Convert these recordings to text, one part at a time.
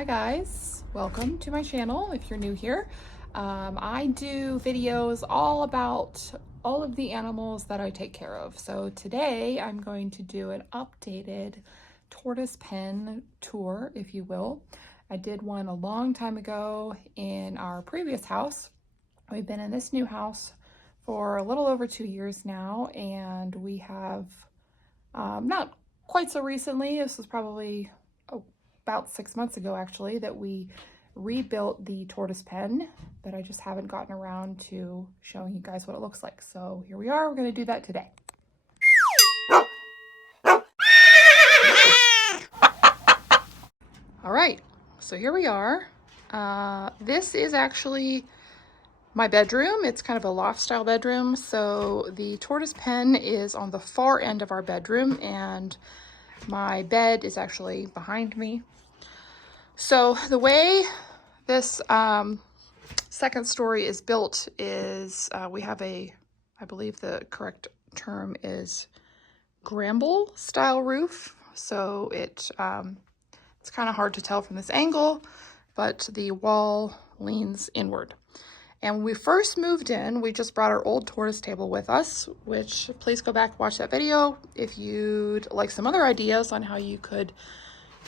Hi guys, welcome to my channel if you're new here. I do videos all about all of the animals that I take care of. So today I'm going to do an updated tortoise pen tour, if you will. I did one a long time ago in our previous house. We've been in this new house for a little over 2 years now, and we have not quite so recently, this was probably about 6 months ago actually, that we rebuilt the tortoise pen, but I just haven't gotten around to showing you guys what it looks like. So here we are, we're going to do that today. All right, so here we are. This is actually my bedroom. It's kind of a loft style bedroom. So the tortoise pen is on the far end of our bedroom and my bed is actually behind me. So the way this second story is built is we have I believe the correct term is gramble style roof. So it's kind of hard to tell from this angle, but the wall leans inward. And when we first moved in, we just brought our old tortoise table with us, which please go back and watch that video if you'd like some other ideas on how you could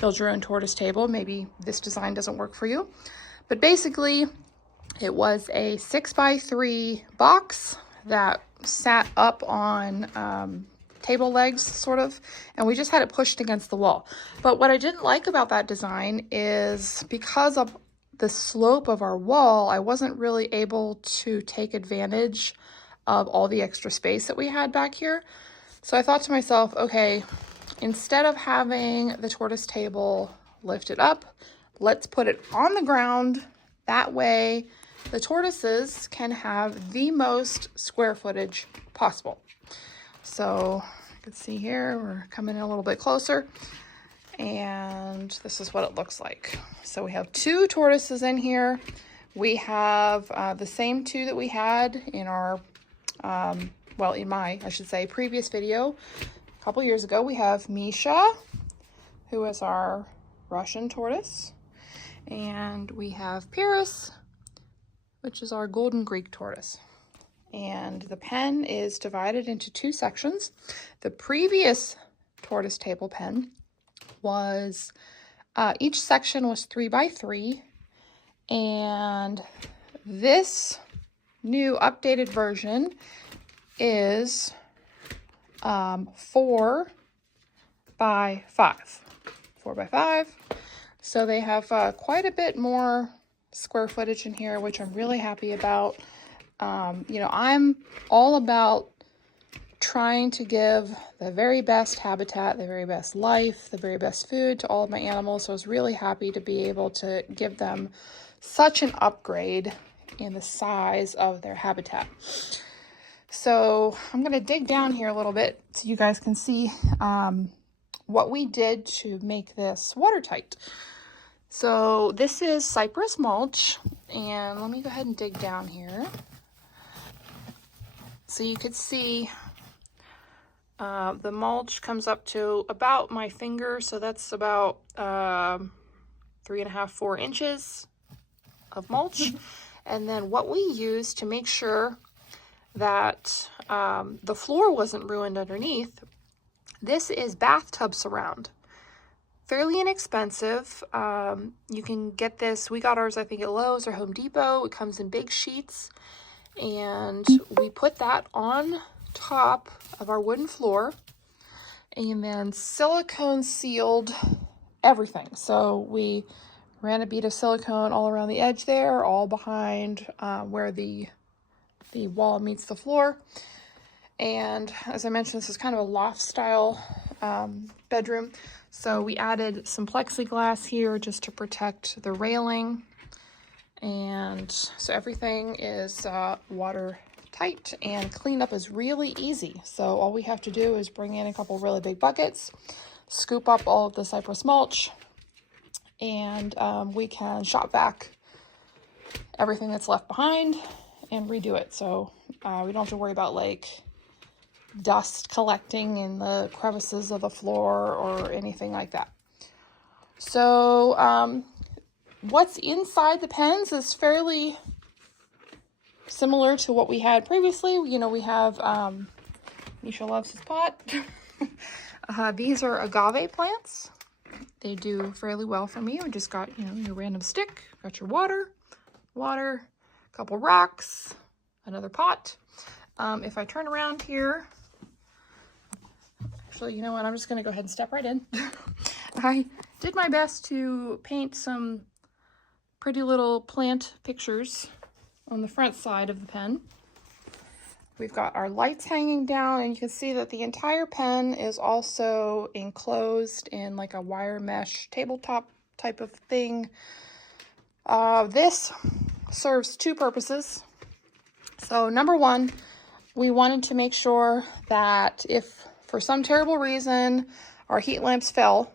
build your own tortoise table. Maybe this design doesn't work for you. But basically, it was a 6x3 box that sat up on table legs, sort of, and we just had it pushed against the wall. But what I didn't like about that design is because of the slope of our wall, I wasn't really able to take advantage of all the extra space that we had back here. So I thought to myself, okay, instead of having the tortoise table lifted up, let's put it on the ground. That way the tortoises can have the most square footage possible. So you can see here, we're coming in a little bit closer, and this is what it looks like. So we have 2 tortoises in here. We have the same 2 that we had in our, well, in my, I should say, previous video a couple years ago. We have Misha, who is our Russian tortoise, and we have Paris, which is our golden Greek tortoise. And the pen is divided into 2 sections. The previous tortoise table pen was, each section was 3x3, and this new updated version is 4x5. 4x5. So they have quite a bit more square footage in here, which I'm really happy about. You know, I'm all about trying to give the very best habitat, the very best life, the very best food to all of my animals. So I was really happy to be able to give them such an upgrade in the size of their habitat. So I'm going to dig down here a little bit so you guys can see what we did to make this watertight. So this is cypress mulch, and let me go ahead and dig down here. So you could see the mulch comes up to about my finger, so that's about 3.5, 4 inches of mulch. And then what we used to make sure that the floor wasn't ruined underneath, this is bathtub surround. Fairly inexpensive. You can get this, we got ours I think at Lowe's or Home Depot. It comes in big sheets, and we put that on top of our wooden floor and then silicone sealed everything. So we ran a bead of silicone all around the edge there, all behind where the wall meets the floor. And as I mentioned, this is kind of a loft style bedroom. So we added some plexiglass here just to protect the railing. And so everything is watertight, and cleanup is really easy. So all we have to do is bring in a couple really big buckets, scoop up all of the cypress mulch, and we can shop vac everything that's left behind and redo it. So we don't have to worry about like dust collecting in the crevices of the floor or anything like that. So what's inside the pens is fairly similar to what we had previously. You know, we have, Misha loves his pot. These are agave plants. They do fairly well for me. We just got, you know, your random stick, got your water, a couple rocks, another pot. If I turn around here, actually, you know what, I'm just gonna go ahead and step right in. I did my best to paint some pretty little plant pictures on the front side of the pen. We've got our lights hanging down, and you can see that the entire pen is also enclosed in like a wire mesh tabletop type of thing. This serves two purposes. So number one, we wanted to make sure that if for some terrible reason our heat lamps fell,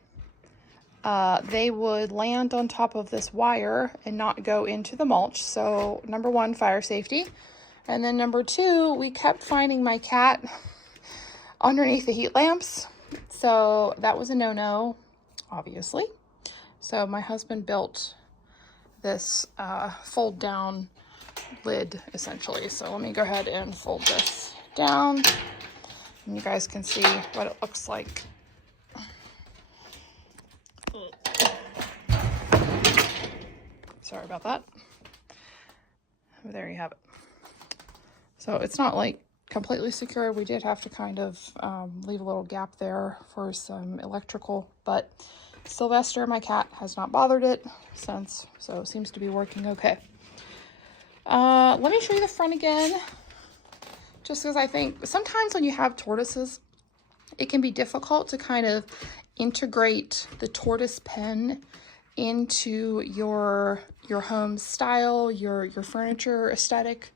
they would land on top of this wire and not go into the mulch. So number one, fire safety. And then number two, we kept finding my cat underneath the heat lamps. So that was a no-no, obviously. So my husband built this fold down lid essentially. So let me go ahead and fold this down and you guys can see what it looks like. Sorry about that. There you have it. So it's not like completely secure. We did have to kind of leave a little gap there for some electrical, but Sylvester, my cat, has not bothered it since, so it seems to be working okay. Let me show you the front again, just because I think sometimes when you have tortoises, it can be difficult to kind of integrate the tortoise pen into your home style, your furniture aesthetic.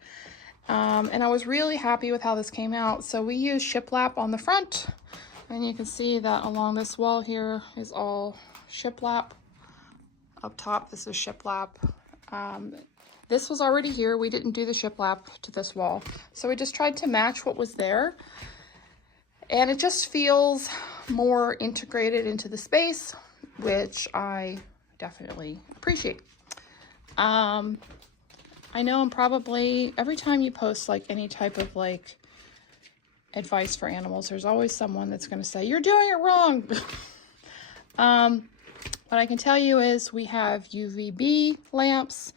And I was really happy with how this came out. So we used shiplap on the front, and you can see that along this wall here is all shiplap. Up top, this is shiplap. This was already here. We didn't do the shiplap to this wall. So we just tried to match what was there. And it just feels more integrated into the space, which I definitely appreciate. I know I'm probably, every time you post like any type of like advice for animals, there's always someone that's going to say, you're doing it wrong. What I can tell you is we have UVB lamps.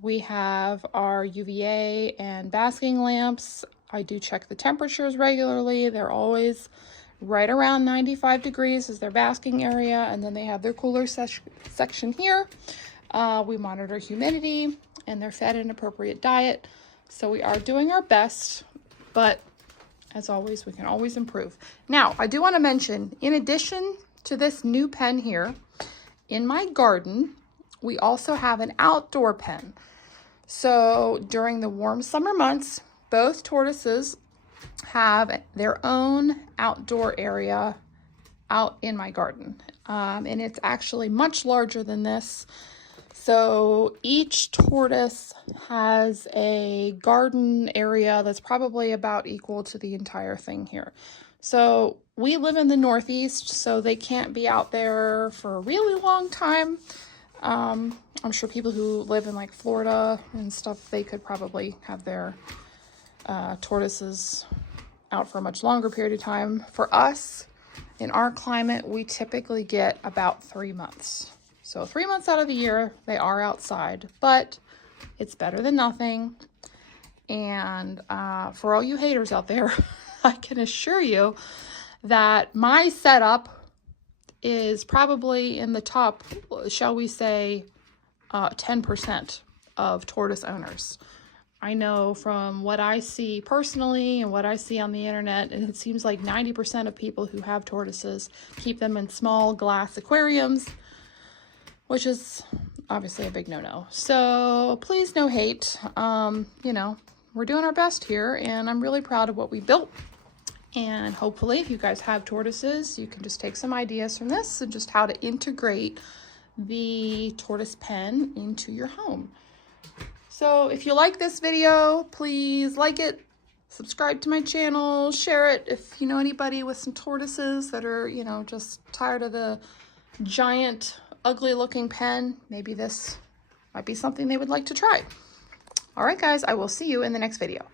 We have our UVA and basking lamps. I do check the temperatures regularly. They're always right around 95 degrees is their basking area. And then they have their cooler section here. We monitor humidity, and they're fed an appropriate diet. So we are doing our best, but as always, we can always improve. Now, I do want to mention, in addition to this new pen here, in my garden, we also have an outdoor pen. So during the warm summer months, both tortoises have their own outdoor area out in my garden. And it's actually much larger than this. So each tortoise has a garden area that's probably about equal to the entire thing here. So we live in the Northeast, so they can't be out there for a really long time. I'm sure people who live in like Florida and stuff, they could probably have their tortoises out for a much longer period of time. For us, in our climate, we typically get about 3 months. So 3 months out of the year, they are outside, but it's better than nothing. And for all you haters out there, I can assure you that my setup is probably in the top, shall we say, 10% of tortoise owners. I know from what I see personally and what I see on the internet, and it seems like 90% of people who have tortoises keep them in small glass aquariums, which is obviously a big no-no. So please, no hate. You know, we're doing our best here, and I'm really proud of what we built. And hopefully, if you guys have tortoises, you can just take some ideas from this and just how to integrate the tortoise pen into your home. So if you like this video, please like it, subscribe to my channel, share it. If you know anybody with some tortoises that are, you know, just tired of the giant ugly looking pen, maybe this Might be something they would like to try. All right, guys, I will see you in the next video.